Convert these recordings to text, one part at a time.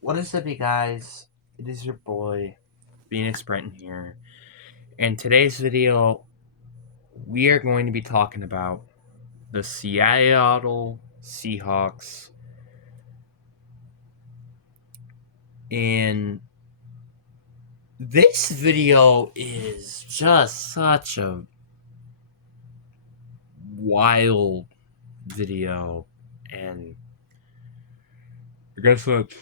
What is up, you guys? It is your boy, Phoenix Brenton here. And today's video, we are going to be talking about the Seattle Seahawks. And this video is just such a wild video. And I guess let's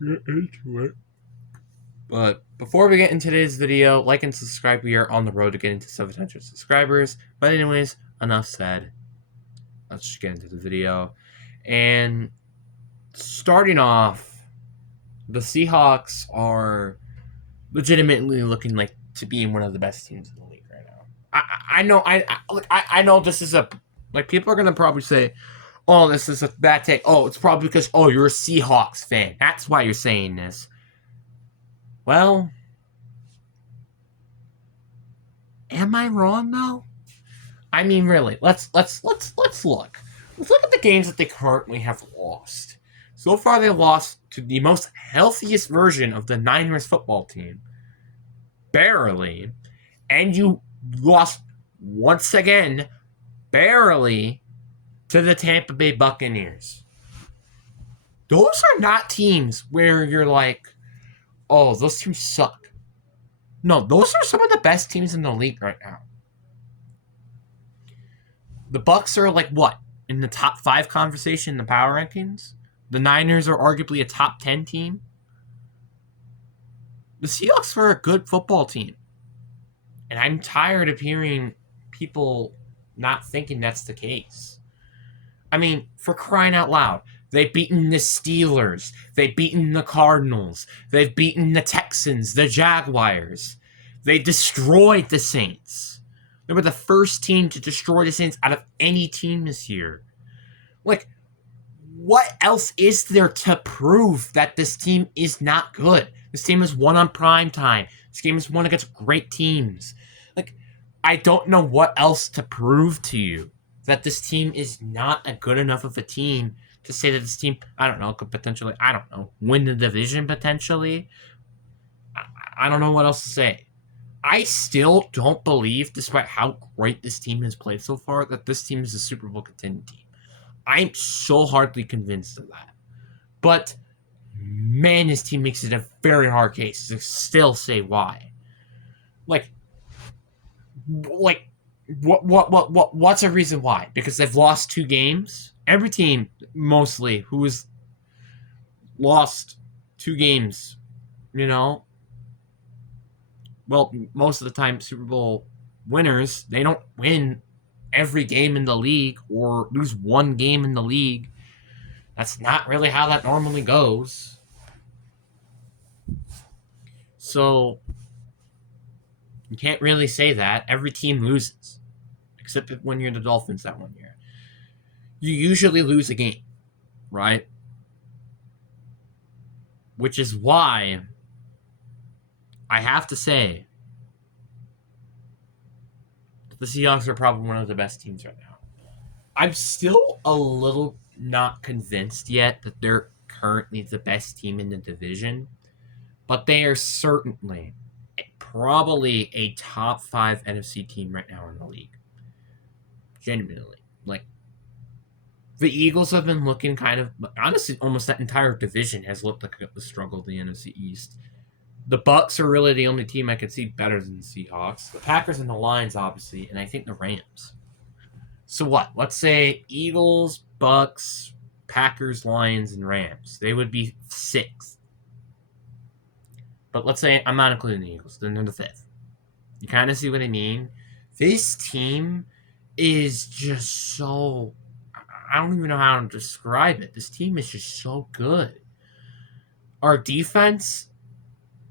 get into it. But before we get into today's video, like and subscribe. We are on the road to getting to 700 subscribers. But anyways, enough said. Let's just get into the video. And starting off, the Seahawks are legitimately looking like to be one of the best teams in the league right now. I know this is people are gonna probably say, "Oh, this is a bad take." Oh, it's probably because you're a Seahawks fan. That's why you're saying this. Well, am I wrong though? I mean, really, let's look. Let's look at the games that they currently have lost. So far, they lost to the most healthiest version of the Niners football team, barely, and you lost once again, barely, to the Tampa Bay Buccaneers. Those are not teams where you're like, "Oh, those teams suck." No, those are some of the best teams in the league right now. The Bucks are like what? In the top 5 conversation in the power rankings? The Niners are arguably a top 10 team. The Seahawks are a good football team. And I'm tired of hearing people not thinking that's the case. I mean, for crying out loud, they've beaten the Steelers. They've beaten the Cardinals. They've beaten the Texans, the Jaguars. They destroyed the Saints. They were the first team to destroy the Saints out of any team this year. Like, what else is there to prove that this team is not good? This team has won on prime time. This game has won against great teams. Like, I don't know what else to prove to you that this team is not a good enough of a team to say that this team, I don't know, could potentially, win the division potentially. I don't know what else to say. I still don't believe, despite how great this team has played so far, that this team is a Super Bowl contending team. I'm so hardly convinced of that. But, man, this team makes it a very hard case to still say why. What's a reason why? Because they've lost 2 games? Every team, mostly, who has lost 2 games, well, most of the time, Super Bowl winners, they don't win every game in the league or lose 1 game in the league. That's not really how that normally goes. So, you can't really say that. Every team loses, except when you're the Dolphins that one year. You usually lose a game, right? Which is why I have to say the Seahawks are probably one of the best teams right now. I'm still a little not convinced yet that they're currently the best team in the division, but they are certainly probably a top 5 NFC team right now in the league. Genuinely. Like, the Eagles have been looking kind of, honestly, almost that entire division has looked like a struggle in the NFC East. The Bucks are really the only team I could see better than the Seahawks. The Packers and the Lions, obviously, and I think the Rams. So what? Let's say Eagles, Bucks, Packers, Lions, and Rams. They would be 6th. But let's say I'm not including the Eagles. Then they're the 5th. You kind of see what I mean? This team is just so... I don't even know how to describe it. This team is just so good. Our defense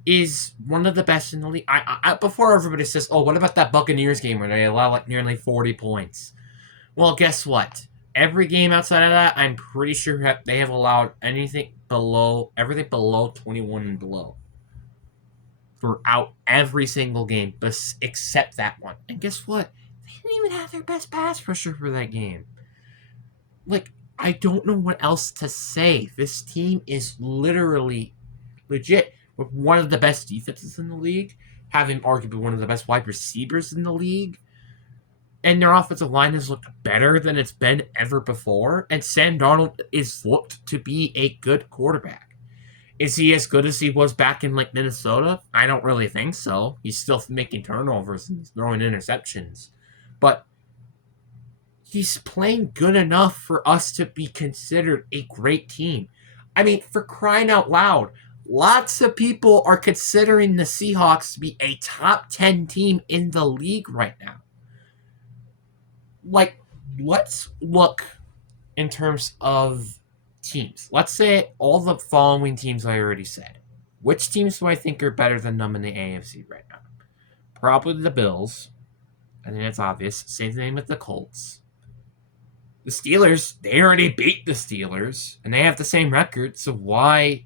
is one of the best in the league. Before everybody says, "Oh, what about that Buccaneers game where they allow like nearly 40 points?" Well, guess what? Every game outside of that, I'm pretty sure they have allowed everything below 21 and below throughout every single game, except that one. And guess what? They didn't even have their best pass rusher for that game. Like, I don't know what else to say. This team is literally legit with one of the best defenses in the league, having arguably one of the best wide receivers in the league, and their offensive line has looked better than it's been ever before, and Sam Darnold is looked to be a good quarterback. Is he as good as he was back in like Minnesota? I don't really think so. He's still making turnovers and throwing interceptions. But he's playing good enough for us to be considered a great team. I mean, for crying out loud, lots of people are considering the Seahawks to be a top 10 team in the league right now. Like, let's look in terms of teams. Let's say all the following teams I already said. Which teams do I think are better than them in the AFC right now? Probably the Bills. I think that's obvious. Same thing with the Colts. The Steelers, they already beat the Steelers, and they have the same record, so why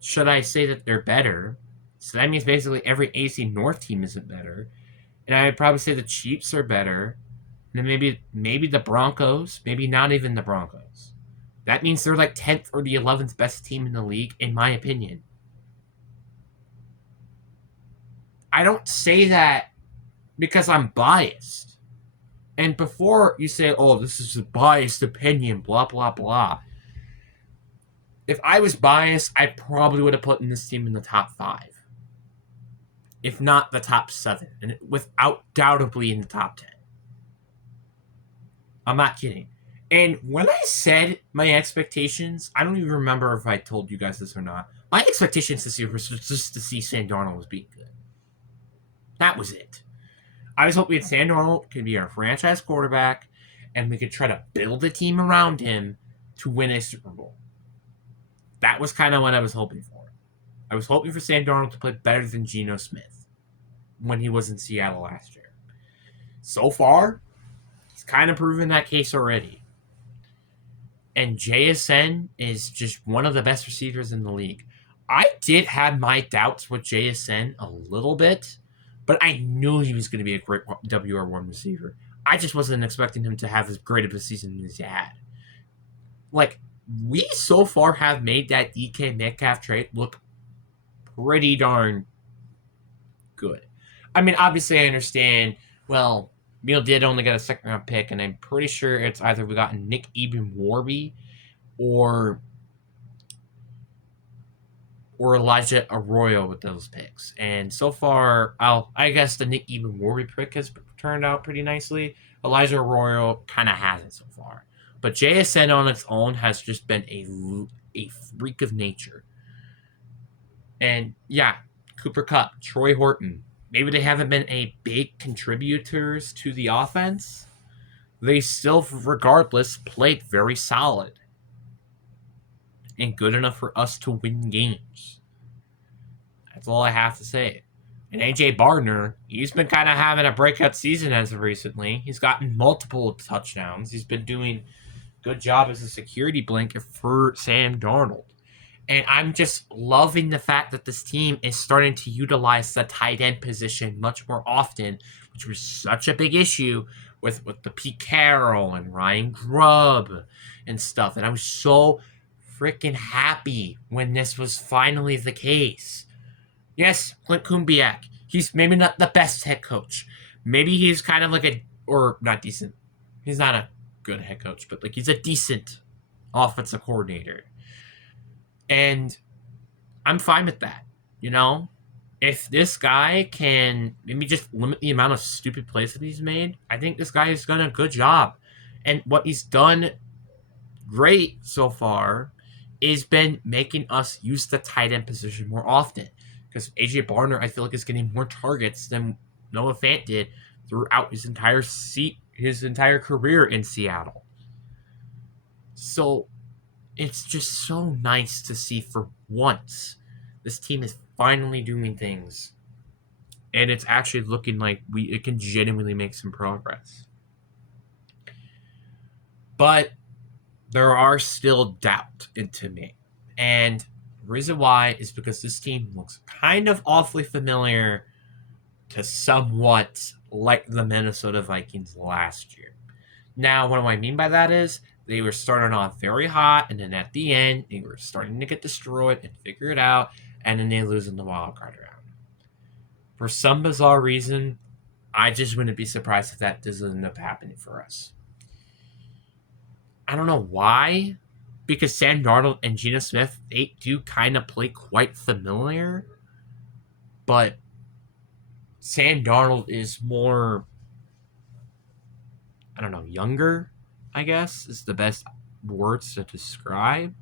should I say that they're better? So that means basically every AC North team isn't better. And I would probably say the Chiefs are better. And then maybe the Broncos, maybe not even the Broncos. That means they're like 10th or the 11th best team in the league, in my opinion. I don't say that because I'm biased. And before you say, oh, this is a biased opinion, blah, blah, blah. If I was biased, I probably would have put this team in the top 5. If not the top 7. And without doubtably in the top 10. I'm not kidding. And when I said my expectations, I don't even remember if I told you guys this or not. My expectations this year was just to see Sam Darnold was being good. That was it. I was hoping Sam Darnold could be our franchise quarterback, and we could try to build a team around him to win a Super Bowl. That was kind of what I was hoping for. I was hoping for Sam Darnold to play better than Geno Smith when he was in Seattle last year. So far, he's kind of proven that case already. And JSN is just one of the best receivers in the league. I did have my doubts with JSN a little bit, but I knew he was going to be a great WR1 receiver. I just wasn't expecting him to have as great of a season as he had. Like, we so far have made that DK Metcalf trade look pretty darn good. I mean, obviously I understand, well, Neil did only get a second-round pick, and I'm pretty sure it's either we got Nick Eben-Warby or Elijah Arroyo with those picks. And so far, I guess the Nick Eben-Warby pick has turned out pretty nicely. Elijah Arroyo kind of hasn't so far. But JSN on its own has just been a freak of nature. And yeah, Cooper Kupp, Troy Horton, maybe they haven't been a big contributors to the offense. They still, regardless, played very solid and good enough for us to win games. That's all I have to say. And AJ Barner, he's been kind of having a breakout season as of recently. He's gotten multiple touchdowns. He's been doing a good job as a security blanket for Sam Darnold. And I'm just loving the fact that this team is starting to utilize the tight end position much more often, which was such a big issue with the Pete Carroll and Ryan Grubb and stuff. And I was so freaking happy when this was finally the case. Yes, Clint Kubiak, he's maybe not the best head coach. Maybe he's kind of like or not decent. He's not a good head coach, but like he's a decent offensive coordinator. And I'm fine with that, you know? If this guy can maybe just limit the amount of stupid plays that he's made, I think this guy has done a good job. And what he's done great so far is been making us use the tight end position more often. Because AJ Barner, I feel like, is getting more targets than Noah Fant did throughout his entire career in Seattle. So it's just so nice to see for once this team is finally doing things. And it's actually looking like it can genuinely make some progress. But there are still doubt into me. And the reason why is because this team looks kind of awfully familiar to somewhat like the Minnesota Vikings last year. Now, what do I mean by that is they were starting off very hot, and then at the end, they were starting to get destroyed and figure it out, and then they lose in the wild card round. For some bizarre reason, I just wouldn't be surprised if that doesn't end up happening for us. I don't know why, because Sam Darnold and Geno Smith, they do kind of play quite familiar, but Sam Darnold is more, I don't know, younger, I guess, is the best words to describe.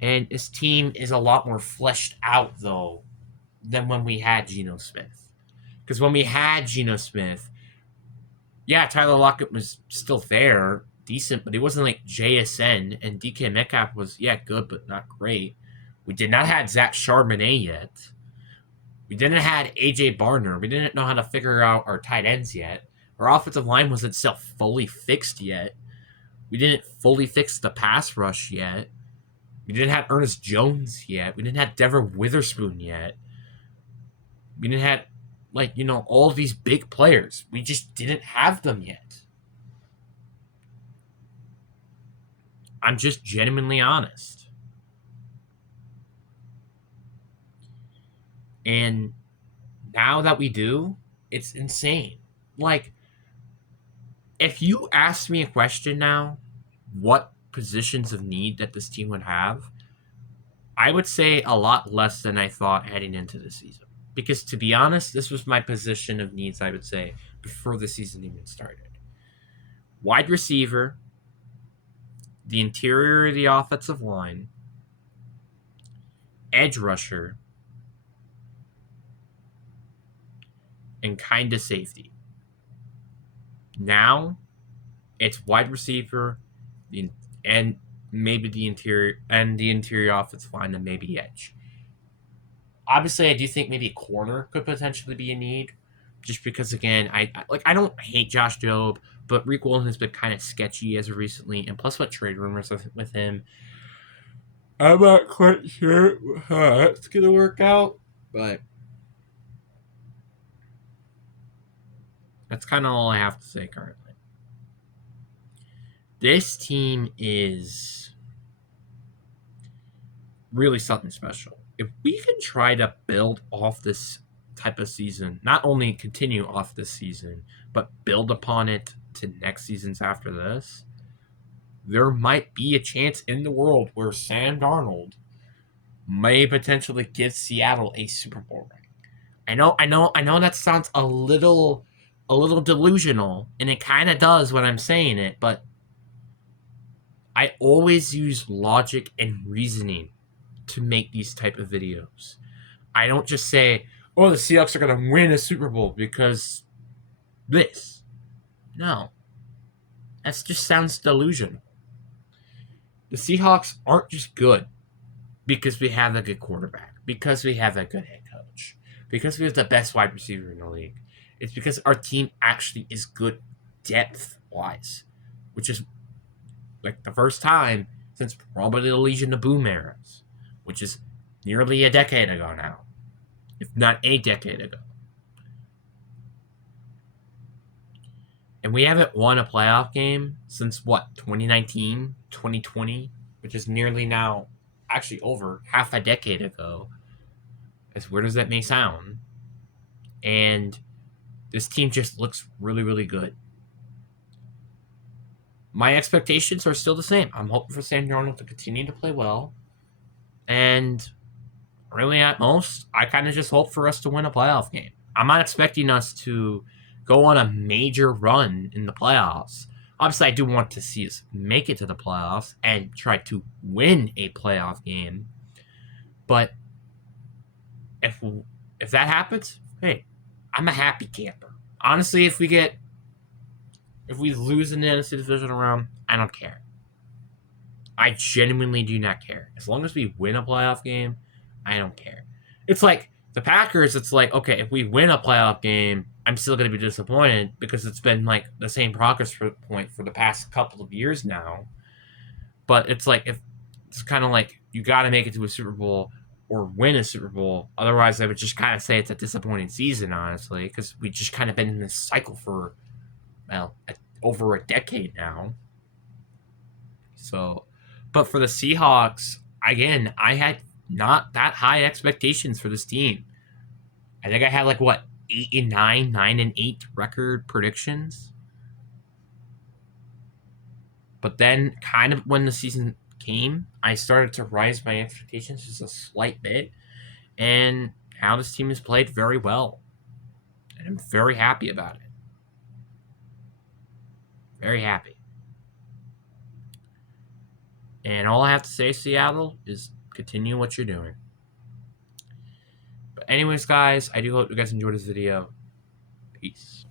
And his team is a lot more fleshed out, though, than when we had Geno Smith. Because when we had Geno Smith, yeah, Tyler Lockett was still there, decent, but he wasn't like JSN, and DK Metcalf was, yeah, good, but not great. We did not have Zach Charbonnet yet. We didn't have AJ Barner. We didn't know how to figure out our tight ends yet. Our offensive line wasn't itself fully fixed yet. We didn't fully fix the pass rush yet. We didn't have Ernest Jones yet. We didn't have Devin Witherspoon yet. We didn't have, like, you know, all of these big players. We just didn't have them yet. I'm just genuinely honest. And now that we do, it's insane. Like, if you asked me a question now, what positions of need that this team would have, I would say a lot less than I thought heading into the season. Because to be honest, this was my position of needs, I would say, before the season even started. Wide receiver, the interior of the offensive line, edge rusher, and kind of safety. Now, it's wide receiver, and maybe the interior offensive line, and maybe edge. Obviously, I do think maybe a corner could potentially be a need, just because, again, I don't hate Josh Jobe, but Rick Wilson has been kind of sketchy as of recently, and plus what trade rumors with him. I'm not quite sure how that's going to work out, but that's kind of all I have to say currently. This team is really something special. If we can try to build off this type of season, not only continue off this season, but build upon it to next seasons after this, there might be a chance in the world where Sam Darnold may potentially give Seattle a Super Bowl ring. I know that sounds a little delusional, and it kind of does when I'm saying it, but I always use logic and reasoning to make these type of videos. I don't just say, oh, the Seahawks are going to win a Super Bowl because this. No. That just sounds delusional. The Seahawks aren't just good because we have a good quarterback, because we have a good head coach, because we have the best wide receiver in the league. It's because our team actually is good depth-wise, which is like the first time since probably the Legion of Boom eras, which is nearly a decade ago now, if not a decade ago. And we haven't won a playoff game since, 2019, 2020, which is nearly now, actually over half a decade ago, as weird as that may sound. And this team just looks really, really good. My expectations are still the same. I'm hoping for Sam Darnold to continue to play well. And really, at most, I kind of just hope for us to win a playoff game. I'm not expecting us to go on a major run in the playoffs. Obviously, I do want to see us make it to the playoffs and try to win a playoff game. But if that happens, hey, I'm a happy camper. Honestly, if we lose in the NFC divisional round, I don't care. I genuinely do not care. As long as we win a playoff game, I don't care. It's like the Packers, it's like, okay, if we win a playoff game, I'm still going to be disappointed because it's been like the same progress point for the past couple of years now. But it's like, if it's kind of like you got to make it to a Super Bowl or win a Super Bowl. Otherwise, I would just kind of say it's a disappointing season, honestly, because we just kind of been in this cycle for, well, over a decade now. So, but for the Seahawks, again, I had not that high expectations for this team. I think I had like what 8-9, 9-8 record predictions. But then, kind of when the season came, I started to rise my expectations just a slight bit, and how this team has played very well, and I'm very happy about it. Very happy. And all I have to say, Seattle, is continue what you're doing. But anyways, guys, I do hope you guys enjoyed this video. Peace.